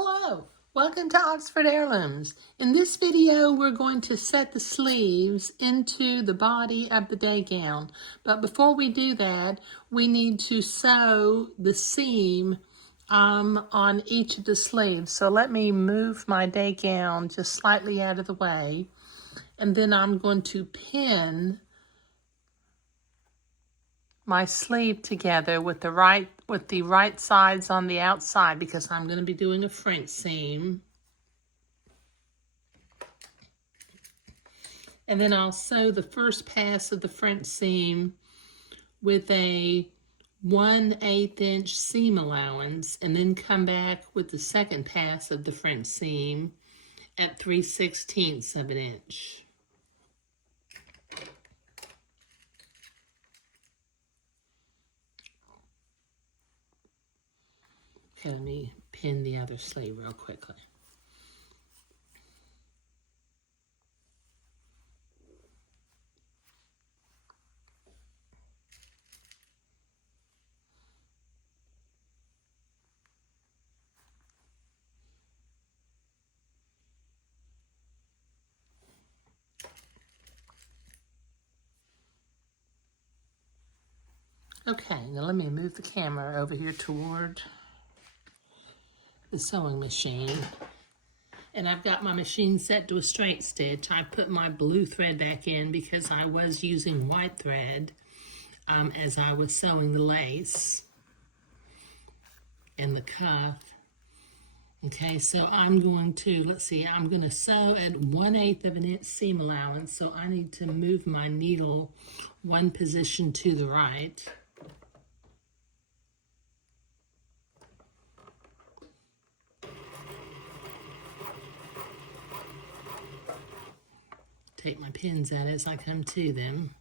Hello, welcome to Oxford Heirlooms. In this video, we're going to set the sleeves into the body of the day gown. But before we do that, we need to sew the seam on each of the sleeves. So let me move my day gown just slightly out of the way. And then I'm going to pin my sleeve together with the right sides on the outside because I'm going to be doing a French seam. And then I'll sew the first pass of the French seam with a 1/8 inch seam allowance, and then come back with the second pass of the French seam at 3/16 of an inch. Okay, let me pin the other sleeve real quickly. Okay, now let me move the camera over here toward the sewing machine. And I've got my machine set to a straight stitch. I put my blue thread back in because I was using white thread as I was sewing the lace and the cuff. Okay, so I'm going to, I'm going to sew at 1/8 of an inch seam allowance. So I need to move my needle one position to the right. Take my pins out as I come to them.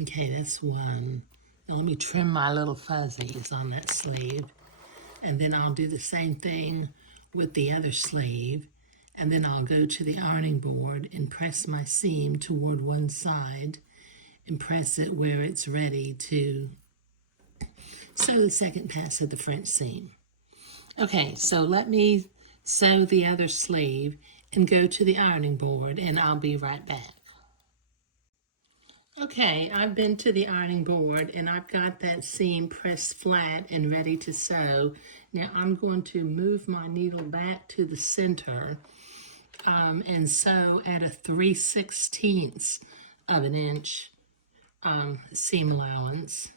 Okay, that's one. Now let me trim my little fuzzies on that sleeve. And then I'll do the same thing with the other sleeve. And then I'll go to the ironing board and press my seam toward one side and press it where it's ready to sew the second pass of the French seam. Okay, so let me sew the other sleeve and go to the ironing board, and I'll be right back. Okay, I've been to the ironing board and I've got that seam pressed flat and ready to sew. Now I'm going to move my needle back to the center and sew at a 3/16 of an inch seam allowance.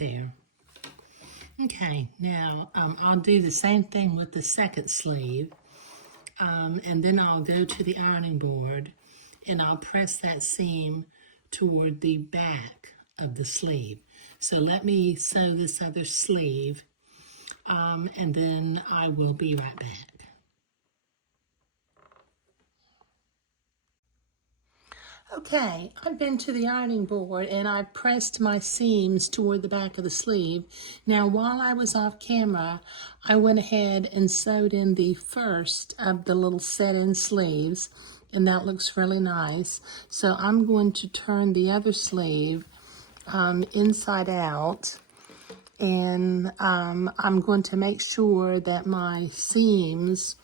there. Okay, now I'll do the same thing with the second sleeve, and then I'll go to the ironing board and I'll press that seam toward the back of the sleeve. So let me sew this other sleeve, and then I will be right back. Okay, I've been to the ironing board and I pressed my seams toward the back of the sleeve. Now, while I was off camera, I went ahead and sewed in the first of the little set-in sleeves, and that looks really nice. So I'm going to turn the other sleeve inside out, and I'm going to make sure that my seams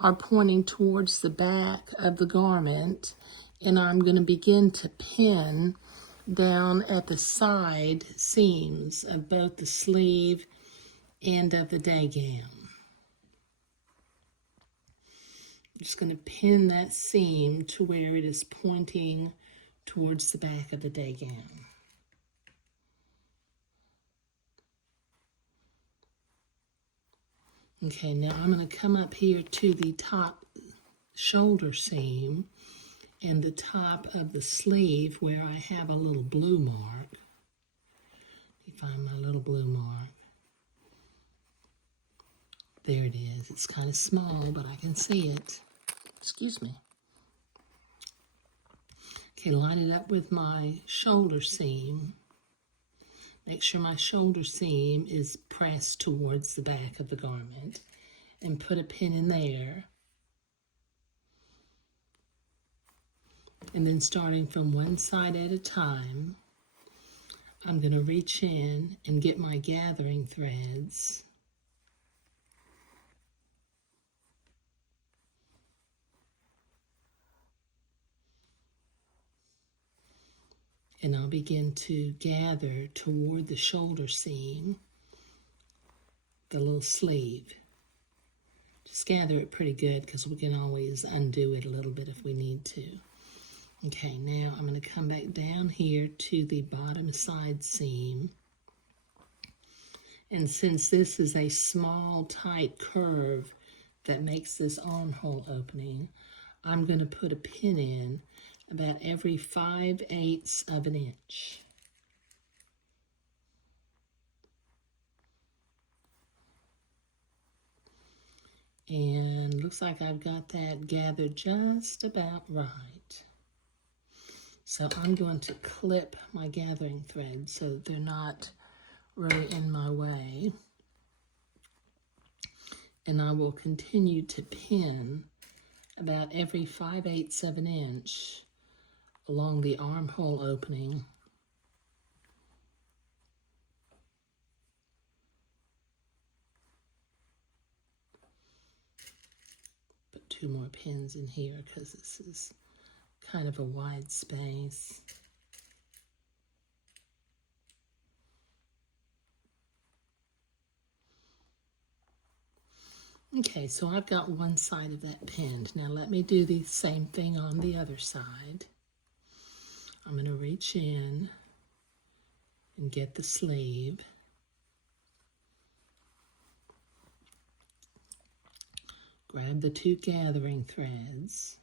are pointing towards the back of the garment, and I'm going to begin to pin down at the side seams of both the sleeve and of the day gown. I'm just going to pin that seam to where it is pointing towards the back of the day gown. Okay, now I'm going to come up here to the top shoulder seam and the top of the sleeve where I have a little blue mark. Let me find my little blue mark. There it is. It's kind of small, but I can see it. Excuse me. Okay, line it up with my shoulder seam. Make sure my shoulder seam is pressed towards the back of the garment, and put a pin in there. And then starting from one side at a time, I'm going to reach in and get my gathering threads. And I'll begin to gather toward the shoulder seam, the little sleeve. Just gather it pretty good because we can always undo it a little bit if we need to. Okay, now I'm going to come back down here to the bottom side seam. And since this is a small, tight curve that makes this armhole opening, I'm going to put a pin in about every 5/8 of an inch. And looks like I've got that gathered just about right. So I'm going to clip my gathering threads so that they're not really in my way. And I will continue to pin about every 5/8 of an inch along the armhole opening. Put 2 more pins in here because this is kind of a wide space. Okay, so I've got one side of that pinned. Now let me do the same thing on the other side. I'm going to reach in and get the sleeve. Grab the 2 gathering threads.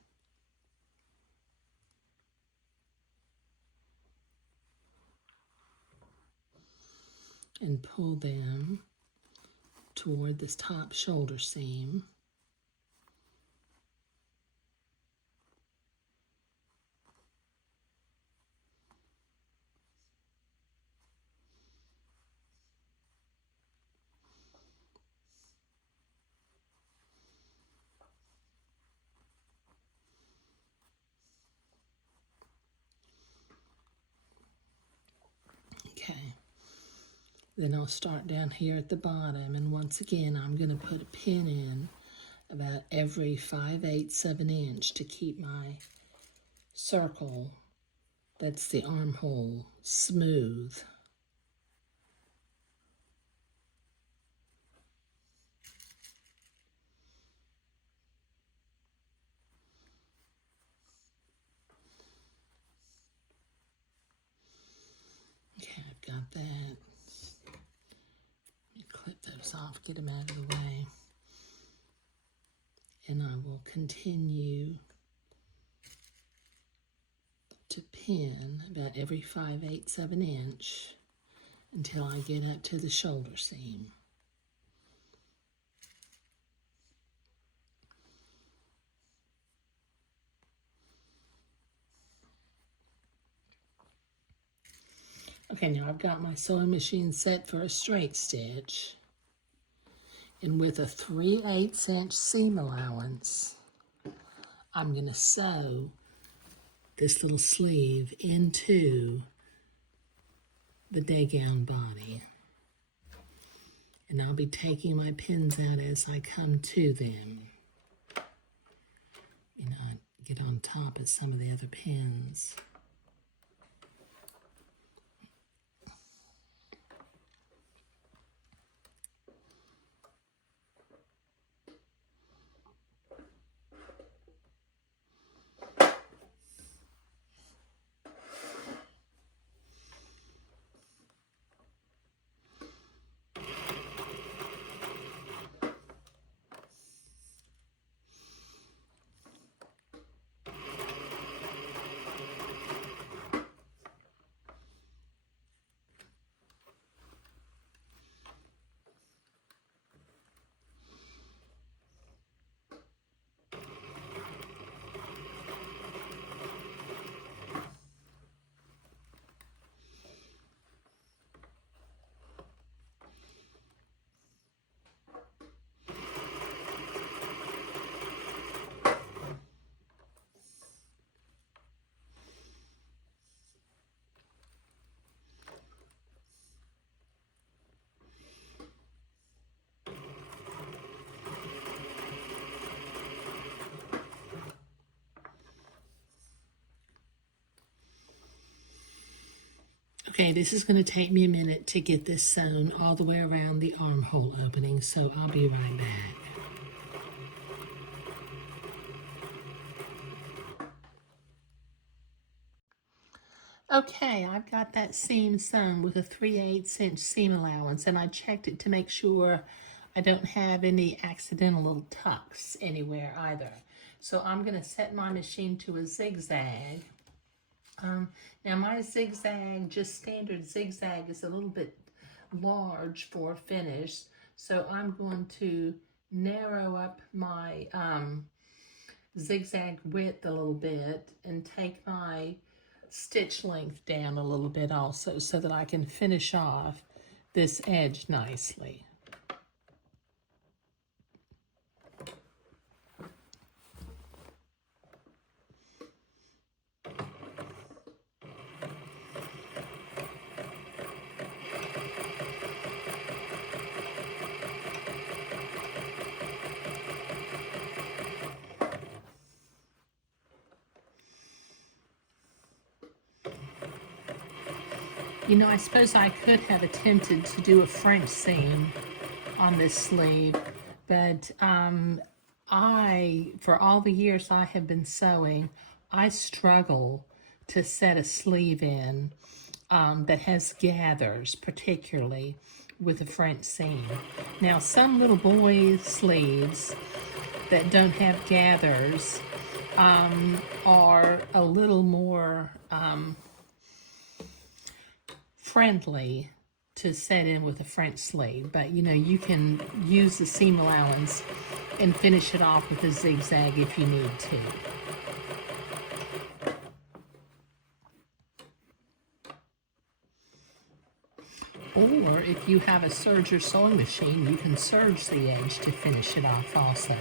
And pull them toward this top shoulder seam. Okay. Then I'll start down here at the bottom, and once again I'm going to put a pin in about every 5/8 of an inch to keep my circle, that's the armhole, smooth. Okay, I've got that. those off, get them out of the way. And I will continue to pin about every 5/8 of an inch until I get up to the shoulder seam. Okay, now I've got my sewing machine set for a straight stitch. And with a 3/8 inch seam allowance, I'm going to sew this little sleeve into the day gown body. And I'll be taking my pins out as I come to them. You know, I get on top of some of the other pins. Okay, this is going to take me a minute to get this sewn all the way around the armhole opening, so I'll be right back. Okay, I've got that seam sewn with a 3/8 inch seam allowance, and I checked it to make sure I don't have any accidental little tucks anywhere either. So I'm going to set my machine to a zigzag. Now my zigzag, just standard zigzag, is a little bit large for finish, so I'm going to narrow up my zigzag width a little bit and take my stitch length down a little bit also, so that I can finish off this edge nicely. You know, I suppose I could have attempted to do a French seam on this sleeve, but for all the years I have been sewing, I struggle to set a sleeve in that has gathers, particularly with a French seam. Now, some little boy sleeves that don't have gathers are a little more friendly to set in with a French sleeve, but you know, you can use the seam allowance and finish it off with a zigzag if you need to. Or if you have a serger sewing machine, you can serge the edge to finish it off also.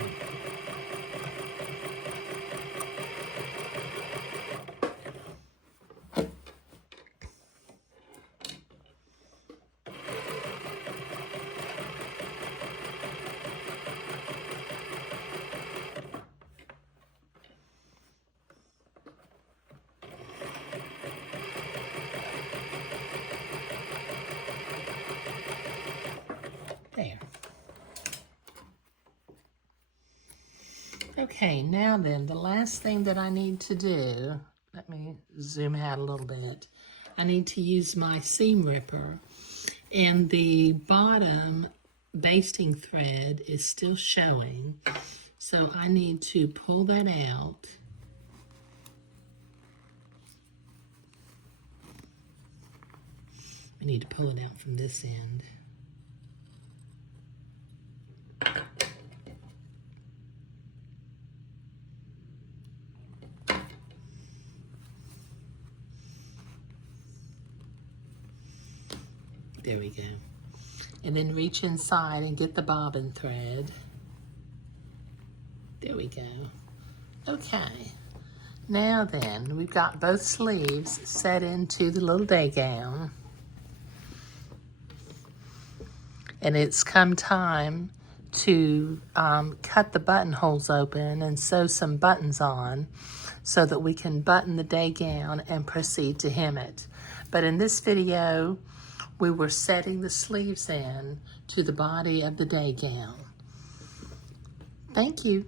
There. Okay, now then, the last thing that I need to do, let me zoom out a little bit. I need to use my seam ripper, and the bottom basting thread is still showing. So I need to pull that out. We need to pull it out from this end. There we go. And then reach inside and get the bobbin thread. There we go. Okay. Now then, we've got both sleeves set into the little day gown. And it's come time to cut the buttonholes open and sew some buttons on so that we can button the day gown and proceed to hem it. But in this video, we were setting the sleeves in to the body of the day gown. Thank you.